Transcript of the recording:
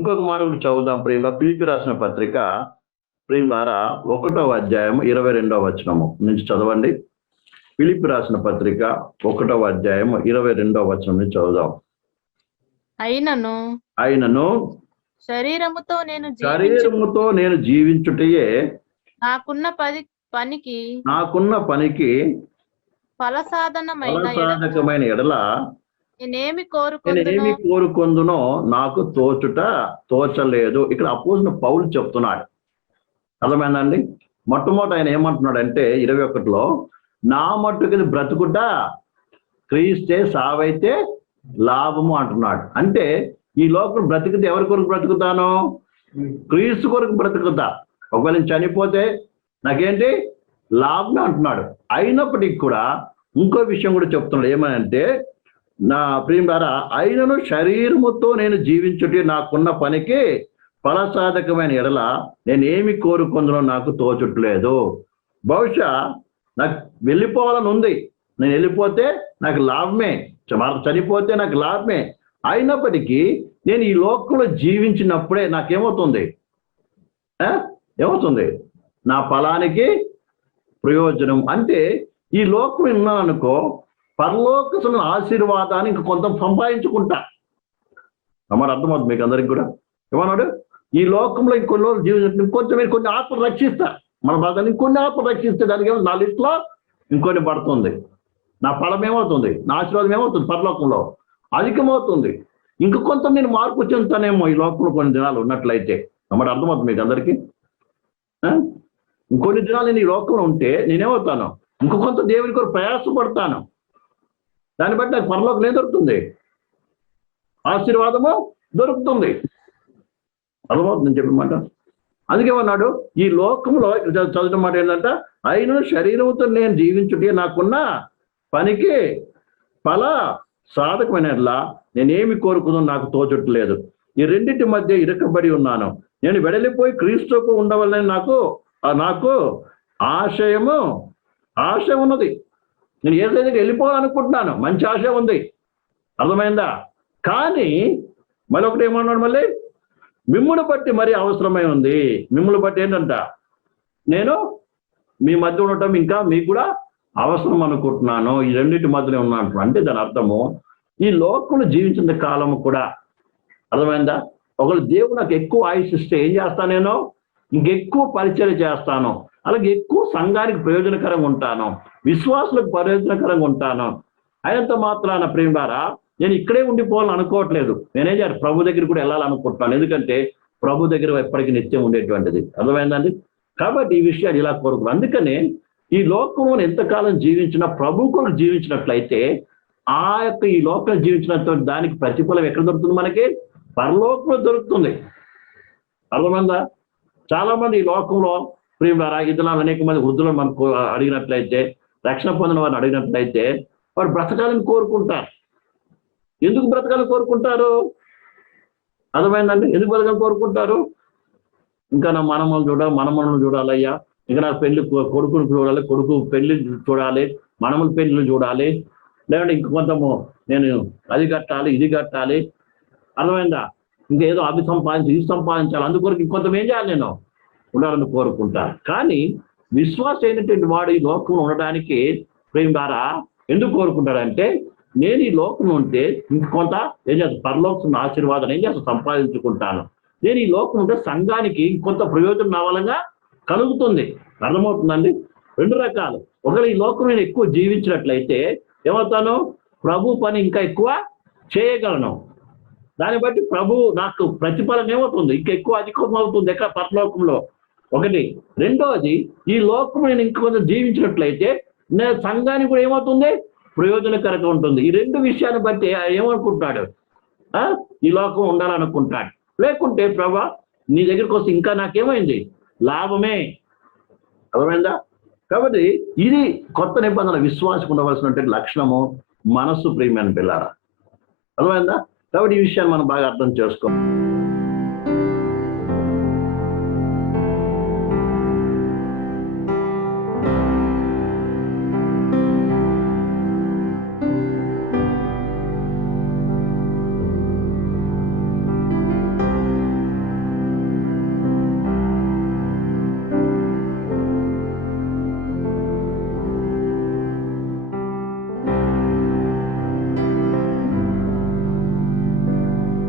ఇంకొక మానవుడు చదువుదాం ప్రియుల. పిలిపి రాసిన పత్రిక ప్రియులారా ఒకటో అధ్యాయం ఇరవై రెండవ వచనము. నుంచి చదవండి. పిలిపి రాసిన పత్రిక ఒకటవ అధ్యాయం ఇరవై రెండవ వచనం నుంచి చదువుదాం. అయినను ఆయనను శరీరముతో నేను శరీరముతో నేను జీవించుటయే నాకున్న పది పనికి నాకున్న పనికి ఫలసాధనమైన ఎడల నేనేమి కోరుకుందునో నాకు తోచుట తోచలేదు. ఇక్కడ అపోజిన పౌలు చెప్తున్నాడు. అర్థమైందండి? మొట్టమొదటి ఆయన ఏమంటున్నాడంటే ఇరవై ఒకటిలో నా మట్టుకు ఇది బ్రతుకుట క్రీస్తే సావైతే లాభము అంటున్నాడు. అంటే ఈ లోకం బ్రతికితే ఎవరి కొరకు బ్రతుకుతాను? క్రీస్తు కొరకు బ్రతుకుతా. ఒకవేళ చనిపోతే నాకేంటి? లాభం అంటున్నాడు. అయినప్పటికీ కూడా ఇంకో విషయం కూడా చెప్తున్నాడు. ఏమనంటే నా ప్రియులారా అయినను శరీరముతో నేను జీవించుటే నాకున్న పనికి ఫలసాధకమైన ఎడల నేను ఏమి కోరుకుందనో నాకు తోచుట్లేదు. బహుశా నాకు వెళ్ళిపోవాలని ఉంది నేను వెళ్ళిపోతే నాకు లాభమే. చనిపోతే నాకు లాభమే. అయినప్పటికీ నేను ఈ లోకంలో జీవించినప్పుడే నాకేమవుతుంది? ఏమవుతుంది? నా ఫలానికి ప్రయోజనం. అంటే ఈ లోకం ఉన్నాను అనుకో ఆశీర్వాదాన్ని ఇంక కొంత సంపాదించుకుంటా. అమ్మాడు అర్థమవుతుంది మీకు అందరికి కూడా? ఏమన్నాడు? ఈ లోకంలో ఇంకొన్ని రోజులు జీవించ ఇంకొంచెం మీరు కొన్ని ఆత్మలు రక్షిస్తా. మన బాధ ఇంకొన్ని ఆత్మలు రక్షిస్తే దానికి నా లిస్టులో ఇంకొన్ని పడుతుంది. నా ఫలం ఏమవుతుంది? నా ఆశీర్వాదం ఏమవుతుంది? పరలోకంలో అధికమవుతుంది. ఇంక కొంత నేను మార్పు చెందుతానేమో ఈ లోకంలో కొన్ని దినాలు ఉన్నట్లయితే. అమ్మాడు అర్థమవుతుంది మీకు అందరికీ? ఇంకొన్ని దినాలు నేను ఈ లోకంలో ఉంటే నేనేమవుతాను? ఇంకొంత కొంత దేవుని కొరకు ప్రయాసపడతాను. దాన్ని బట్టి నాకు పరలోకం ఏం దొరుకుతుంది? ఆశీర్వాదము దొరుకుతుంది. అర్థమవుతుంది చెప్పమాట అందుకేమన్నాడు ఈ లోకంలో చదవడం మాట ఏంటంటే? అయిన శరీరంతో నేను జీవించుటే నాకున్న పనికి ఫల సాధకమైన నేనేమి కోరుకుందో నాకు తోచట్లేదు. ఈ రెండింటి మధ్య ఇరకబడి ఉన్నాను. నేను వెడలిపోయి క్రీస్తుకు ఉండవాలని నాకు నాకు ఆశయము ఆశ ఉన్నది. నేను ఏ దగ్గరికి వెళ్ళిపోవాలనుకుంటున్నాను. మంచి ఆశ ఉంది. అర్థమైందా? కానీ మళ్ళీ ఒకటి ఏమన్నాడు మళ్ళీ? మిమ్మును బట్టి మరి అవసరమై ఉంది. మిమ్మల్ని బట్టి ఏంటంట? నేను మీ మధ్య ఉండటం ఇంకా మీకు కూడా అవసరం అనుకుంటున్నాను. ఈ రెండింటి మధ్యనే ఉన్నాను అంటే దాని అర్థము ఈ లోకంలో జీవించిన కాలము కూడా. అర్థమైందా? ఒకవేళ దేవుడు నాకు ఎక్కువ ఆయుష్ ఇస్తే ఏం చేస్తాను నేను? ఇంకెక్కువ పరిచయం చేస్తాను. అలాగే ఎక్కువ సంఘానికి ప్రయోజనకరంగా ఉంటాను విశ్వాసులకు ప్రయోజనకరంగా ఉంటాను. అయినంత మాత్రాన ప్రేమ ద్వారా నేను ఇక్కడే ఉండిపోవాలని అనుకోవట్లేదు. నేనేం చేయాలి ప్రభు దగ్గర కూడా వెళ్ళాలనుకుంటున్నాను. ఎందుకంటే ప్రభు దగ్గర ఎప్పటికీ నిత్యం ఉండేటువంటిది. అర్థమైందండి? కాబట్టి ఈ విషయాలు ఇలా కోరుకున్నాను అందుకనే ఈ లోకంలో ఎంతకాలం జీవించినా ప్రభు కొరకు జీవించినట్లయితే ఆ యొక్క ఈ లోకం జీవించినటువంటి దానికి ప్రతిఫలం ఎక్కడ దొరుకుతుంది మనకి? పరలోకంలో దొరుకుతుంది. అర్థమైందా? చాలా మంది ఈ లోకంలో ప్రియులారా ఇందులో అనేక మంది వృద్ధులను మనకు అడిగినట్లయితే రక్షణ పొందిన వారిని అడిగినట్లయితే వారు బ్రతకాలని కోరుకుంటారు. ఎందుకు బ్రతకాలని కోరుకుంటారు? అర్థమైందండి? ఎందుకు బ్రతకాలని కోరుకుంటారు? ఇంకా నా మనమలు చూడాలి మనమలను చూడాలయ్యా. ఇంకా నా పెళ్ళి కొడుకును కొడుకుని చూడాలి కొడుకు పెళ్ళి చూడాలి మనముల పెళ్ళి చూడాలి. లేదంటే ఇంకొంతము నేను అది కట్టాలి ఇది కట్టాలి. అర్థమైందా? ఇంకేదో అవి సంపాదించి ఇది సంపాదించాలి. అందుకొరకు ఇంకొంత ఏం చేయాలి నేను? ఉండాలని కోరుకుంటారు కానీ విశ్వాసం అయినటువంటి వాడు ఈ లోకంలో ఉండడానికి ప్రేమ ద్వారా ఎందుకు కోరుకుంటాడంటే నేను ఈ లోకంలో ఉంటే ఇంకొంత ఏం చేస్తాను పరలోకం ఆశీర్వాదం ఏం చేస్తాను సంపాదించుకుంటాను. నేను ఈ లోకం ఉంటే సంఘానికి ఇంకొంత ప్రయోజనం అవలంగా కలుగుతుంది. అర్థమవుతుందండి? రెండు రకాలు. ఒకవేళ ఈ లోకం నేను ఎక్కువ జీవించినట్లయితే ఏమవుతాను? ప్రభు పని ఇంకా ఎక్కువ చేయగలను. దాన్ని బట్టి ప్రభు నాకు ప్రతిఫలం ఏమవుతుంది? ఇంకా ఎక్కువ అధికం అవుతుంది ఎక్కడ? పరలోకంలో. ఒకటి. రెండవది ఈ లోకం నేను ఇంకొంచెం జీవించినట్లయితే నేను సంఘానికి కూడా ఏమవుతుంది? ప్రయోజనకరంగా ఉంటుంది. ఈ రెండు విషయాన్ని బట్టి ఏమనుకుంటాడు ఆ? ఈ లోకం ఉండాలనుకుంటాడు లేకుంటే ప్రభా నీ దగ్గరికి వస్తే ఇంకా నాకేమైంది? లాభమే. అర్థమైందా? కాబట్టి ఇది కొత్త నిబంధన విశ్వాసం ఉండవలసినటువంటి లక్షణము మనస్సు ప్రియమైన పిల్లారా. అర్థమైందా? కాబట్టి ఈ విషయాన్ని మనం బాగా అర్థం చేసుకోవాలి